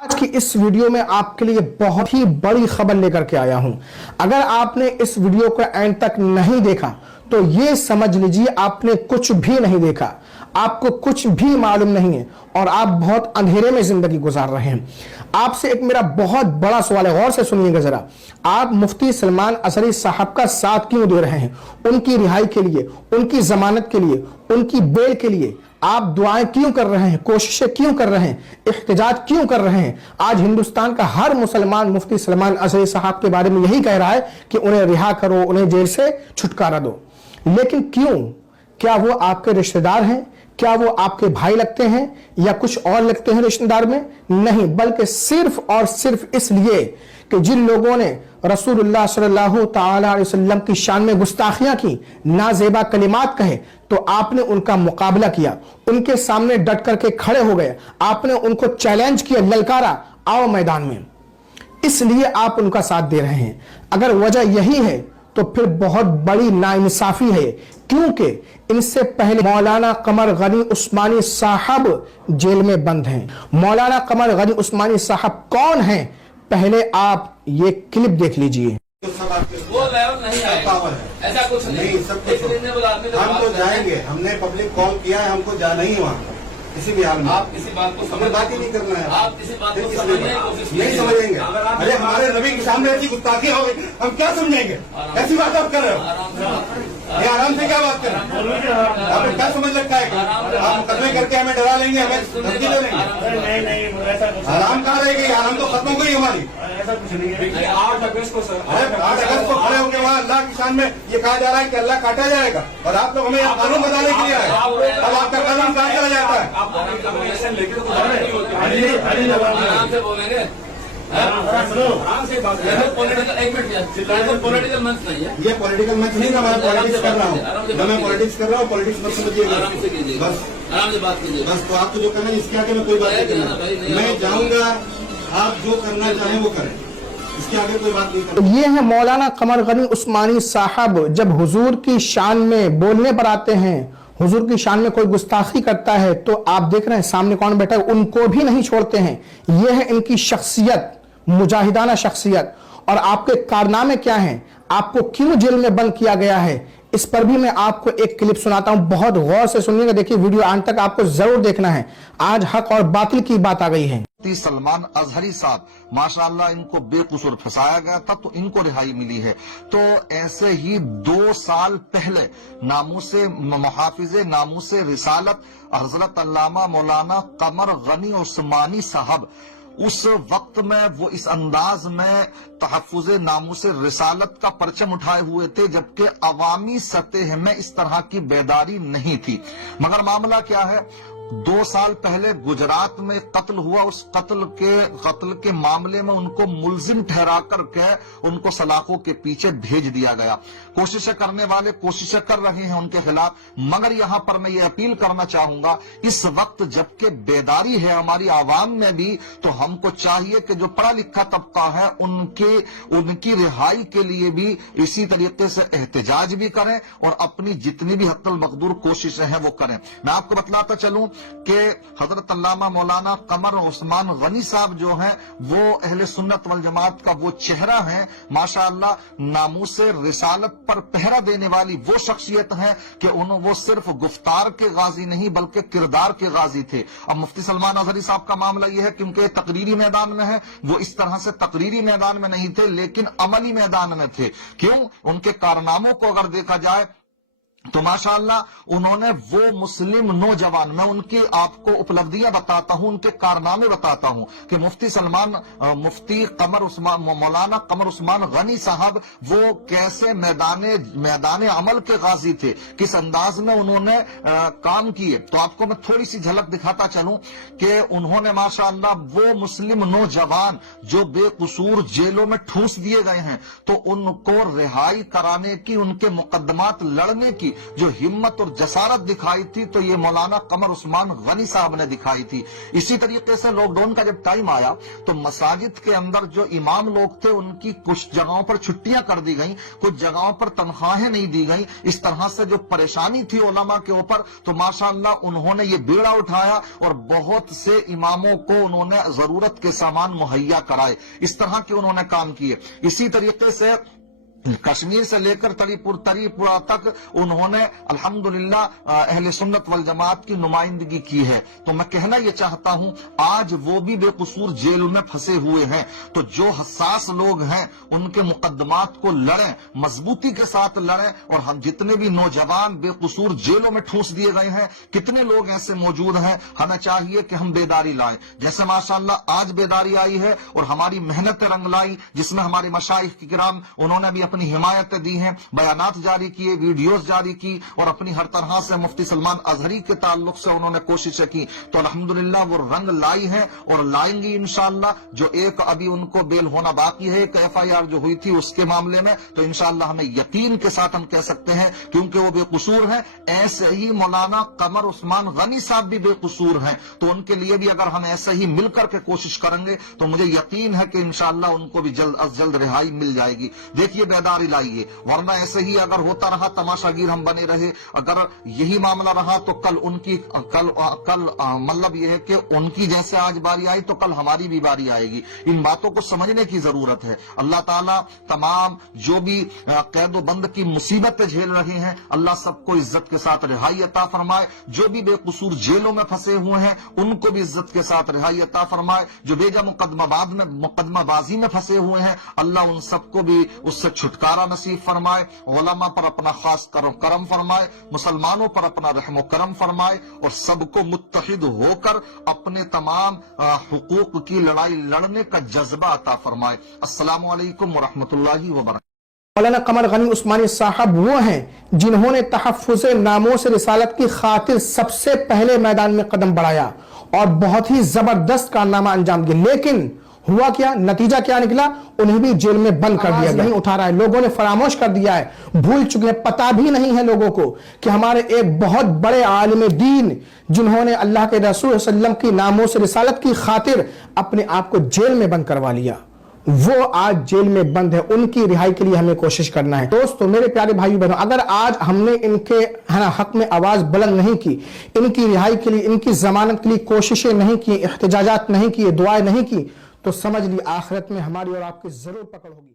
आज की इस वीडियो में आपके लिए बहुत ही बड़ी खबर लेकर के आया हूं। अगर आपने इस वीडियो को एंड तक नहीं देखा तो ये समझ लीजिए आपने कुछ भी नहीं देखा, आपको कुछ भी मालूम नहीं है और आप बहुत अंधेरे में जिंदगी गुजार रहे हैं। आपसे एक मेरा बहुत बड़ा सवाल है, गौर से सुनिएगा जरा। आप मुफ्ती सलमान अजहरी साहब का साथ क्यों दे रहे हैं? उनकी रिहाई के लिए, उनकी जमानत के लिए, उनकी बेल के लिए आप दुआएं क्यों कर रहे हैं? कोशिशें क्यों कर रहे हैं? इख्तिजाज क्यों कर रहे हैं? आज हिंदुस्तान का हर मुसलमान मुफ्ती सलमान अजहरी साहब के बारे में यही कह रहा है कि उन्हें रिहा करो, उन्हें जेल से छुटकारा दो। लेकिन क्यों? क्या वो आपके रिश्तेदार हैं? क्या वो आपके भाई लगते हैं या कुछ और लगते हैं रिश्तेदार में? नहीं, बल्कि सिर्फ और सिर्फ इसलिए कि जिन लोगों ने रसूलुल्लाह सल्लल्लाहु ताला अलैहि वसल्लम की शान में गुस्ताखियां की, नाजेबा कलिमात कहे, तो आपने उनका मुकाबला किया, उनके सामने डट करके खड़े हो गए, आपने उनको चैलेंज किया, ललकारा, आओ मैदान में। इसलिए आप उनका साथ दे रहे हैं। अगर वजह यही है तो फिर बहुत बड़ी नाइंसाफी है, क्योंकि इनसे पहले मौलाना कमर गनी उस्मानी साहब जेल में बंद हैं। मौलाना कमर गनी उस्मानी साहब कौन हैं? पहले आप ये क्लिप देख लीजिए। वो लेवल नहीं आएगा, ऐसा कुछ नहीं, सब कुछ हम तो जाएंगे। हमने पब्लिक कॉल किया है, हमको जाना ही वहाँ किसी भी हाल में। आप किसी बात को समझ बात ही नहीं करना है, आप किसी बात को समझने की कोशिश नहीं समझेंगे। अरे हमारे नबी के सामने ऐसी गुस्ताखी हो गई, हम क्या समझेंगे? ऐसी बात आप कर रहे हो? ये आराम से क्या बात कर रहे हैं? आपको क्या समझ लगता है? आप मुकदमे करके हमें डरा लेंगे, हमें धमकी दे देंगे? आराम कहाँ रहेगी? आराम तो खत्म हो गई हमारी। ऐसा कुछ नहीं है। 8 अगस्त को सर, 8 अगस्त को खड़े होकर वहाँ अल्लाह की शान में ये कहा जा रहा है कि अल्लाह काटा जाएगा और आप लोग हमें कानून बताने के लिए आए। अब आपका कानून कहाँ चला जाता है? लेके तो आराम से बोलेंगे, आराम से बात करें। पॉलिटिकल मंच नहीं है, ये पॉलिटिकल मंच नहीं, मैं पॉलिटिक्स कर रहा हूँ, मैं पॉलिटिक्स कर रहा हूँ। पॉलिटिक्स मत समझिएगा, आराम से कीजिए, बस आराम से बात कीजिए। बस। तो आपको जो करना है इसके आगे मैं कोई बात नहीं करूँगा। मैं जाऊँगा, आप जो करना चाहें वो करें, इसके आगे कोई बात नहीं करूँगा। ये है मौलाना कमर गनी उस्मानी साहब। जब हुजूर की शान में बोलने पर आते हैं, हुजूर की शान में कोई गुस्ताखी करता है तो आप देख रहे हैं सामने कौन बैठा है, उनको भी नहीं छोड़ते हैं। यह है इनकी शख्सियत, मुजाहिदाना शख्सियत। और आपके कारनामे क्या हैं? आपको क्यों जेल में बंद किया गया है? इस पर भी मैं आपको एक क्लिप सुनाता हूं, बहुत गौर से सुनिएगा। देखिए वीडियो अंत तक आपको जरूर देखना है। आज हक और बातिल की बात आ गई है। मुफ्ती सलमान अजहरी साहब माशाअल्लाह, इनको बेकसूर फंसाया गया था तो इनको रिहाई मिली है। तो ऐसे ही 2 साल पहले नामूसे मुहाफिजे नामूसे रिसालत हजरत अल्लामा मौलाना कमर गनी उस्मानी साहब उस वक्त में वो इस अंदाज में तहफ़्फ़ुज़ नामूसे रिसालत का परचम उठाए हुए थे, जबकि अवामी सतह में इस तरह की बेदारी नहीं थी। मगर मामला क्या है, 2 साल पहले गुजरात में कत्ल हुआ। उस कत्ल के मामले में उनको मुल्जिम ठहरा करके उनको सलाखों के पीछे भेज दिया गया। कोशिशें करने वाले कोशिशें कर रहे हैं उनके खिलाफ, मगर यहां पर मैं ये अपील करना चाहूंगा, इस वक्त जबकि बेदारी है हमारी आवाम में भी, तो हमको चाहिए कि जो पढ़ा लिखा तबका है उनकी रिहाई के लिए भी इसी तरीके से एहतजाज भी करें और अपनी जितनी भी हद मकदूर कोशिशें हैं वो करें। मैं आपको बतलाता चलूं कि हजरत अल्लामा मौलाना कमर उस्मान गनी साहब जो हैं वो अहले सुन्नत वल जमात का वो चेहरा है। माशाअल्लाह, नामूसे रिसालत पर पहरा देने वाली वो शख्सियत है कि वो सिर्फ गुफ्तार के गाजी नहीं बल्कि किरदार के गाजी थे। अब मुफ्ती सलमान अजहरी साहब का मामला यह है कि उनके तकरीरी मैदान में है, वो इस तरह से तकरीरी मैदान में नहीं थे लेकिन अमली मैदान में थे। क्यों? उनके कारनामों को अगर देखा जाए तो माशाअल्लाह उन्होंने वो मुस्लिम नौजवान, मैं उनकी आपको उपलब्धियां बताता हूं, उनके कारनामे बताता हूं कि मुफ्ती मौलाना कमर उस्मान गनी साहब वो कैसे मैदान अमल के गाजी थे, किस अंदाज में उन्होंने काम किए। तो आपको मैं थोड़ी सी झलक दिखाता चलूं कि उन्होंने माशाअल्लाह वो मुस्लिम नौजवान जो बेकसूर जेलों में ठूस दिए गए हैं, तो उनको रिहाई कराने की, उनके मुकदमात लड़ने की جو ہمت اور جسارت دکھائی تھی تو یہ مولانا قمر عثمان غنی صاحب نے دکھائی تھی۔ اسی طریقے سے لاک ڈاؤن کا جب ٹائم آیا تو مساجد کے اندر جو امام لوگ تھے ان کی کچھ جگہوں پر چھٹیاں کر دی گئیں، کچھ جگہوں پر تنخواہیں نہیں دی گئیں، اس طرح سے جو پریشانی تھی علماء کے اوپر، تو ماشاءاللہ انہوں نے یہ بیڑا اٹھایا اور بہت سے اماموں کو انہوں نے ضرورت کے سامان مہیا کرائے، اس طرح کے انہوں نے کام کیے۔ اسی طریقے سے کشمیر سے لے کر تری پورہ تک انہوں نے الحمدللہ اہل سنت والجماعت کی نمائندگی کی ہے۔ تو میں کہنا یہ چاہتا ہوں آج وہ بھی بے قصور جیلوں میں پھنسے ہوئے ہیں، تو جو حساس لوگ ہیں ان کے مقدمات کو لڑیں، مضبوطی کے ساتھ لڑیں، اور ہم جتنے بھی نوجوان بے قصور جیلوں میں ٹھونس دیے گئے ہیں، کتنے لوگ ایسے موجود ہیں، ہمیں چاہیے کہ ہم بیداری لائیں، جیسے ماشاءاللہ آج بیداری آئی ہے اور ہماری محنت رنگ لائی، جس میں ہمارے مشائخ کرام انہوں نے بھی اپنی حمایت دی ہیں، بیانات جاری کیے، ویڈیوز جاری کی، اور اپنی ہر طرح سے مفتی سلمان اظہری کے تعلق سے انہوں نے کوششیں کی، تو الحمدللہ وہ رنگ لائی ہیں اور لائیں گی انشاءاللہ۔ جو ایک ابھی ان کو بیل ہونا باقی ہے، ایک FIR جو ہوئی تھی اس کے معاملے میں، تو انشاءاللہ ہمیں یقین کے ساتھ ہم کہہ سکتے ہیں کیونکہ وہ بے قصور ہیں، ایسے ہی مولانا قمر عثمان غنی صاحب بھی بے قصور ہیں، تو ان کے لیے بھی اگر ہم ایسے ہی مل کر کے کوشش کریں گے تو مجھے یقین ہے کہ انشاءاللہ ان کو بھی جلد از جلد رہائی مل جائے گی۔ دیکھیے بیداری لائیے، ورنہ ایسے ہی اگر ہوتا رہا تماشا گیر ہم بنے رہے، اگر یہی معاملہ رہا تو کل ان کی مطلب یہ ہے کہ ان کی جیسے آج باری آئی تو کل ہماری بھی باری آئے گی۔ ان باتوں کو سمجھنے کی ضرورت ہے۔ اللہ تعالیٰ تمام جو بھی قید و بند کی مصیبتیں جھیل رہے ہیں اللہ سب کو عزت کے ساتھ رہائی عطا فرمائے، جو بھی بے قصور جیلوں میں پھنسے ہوئے ہیں ان کو بھی عزت کے ساتھ رہائی عطا فرمائے، جو بیجا مقدمہ بازی میں پھنسے ہوئے ہیں اللہ ان سب کو بھی اس سے چھٹکارا نصیب فرمائے، علماء پر اپنا خاص کرم فرمائے، مسلمانوں پر اپنا رحم و کرم فرمائے، اور سب کو متحد ہو کر اپنے تمام حقوق کی لڑائی لڑنے کا جذبہ عطا فرمائے۔ السلام علیکم ورحمۃ اللہ وبرکاتہ۔ مولانا قمر غنی عثمانی صاحب وہ ہیں جنہوں نے تحفظ ناموس رسالت کی خاطر سب سے پہلے میدان میں قدم بڑھایا اور بہت ہی زبردست کارنامہ انجام دیا، لیکن ہوا کیا، نتیجہ کیا نکلا، انہیں بھی جیل میں بند کر دیا گیا۔ نہیں اٹھا رہا ہے، لوگوں نے فراموش کر دیا ہے، بھول چکے ہیں، پتہ بھی نہیں ہے لوگوں کو کہ ہمارے ایک بہت بڑے عالم دین جنہوں نے اللہ کے رسول صلی اللہ علیہ وسلم کی ناموس رسالت کی خاطر اپنے آپ کو جیل میں بند کروا لیا، وہ آج جیل میں بند ہے، ان کی رہائی کے لیے ہمیں کوشش کرنا ہے۔ دوستو میرے پیارے بھائیو بہنوں، اگر آج ہم نے ان کے حق میں آواز بلند نہیں کی، ان کی رہائی کے لیے، ان کی ضمانت کے لیے کوششیں نہیں کی، احتجاجات نہیں کیے، دعائیں نہیں کی، تو سمجھ لی آخرت میں ہماری اور آپ کی ضرور پکڑ ہوگی۔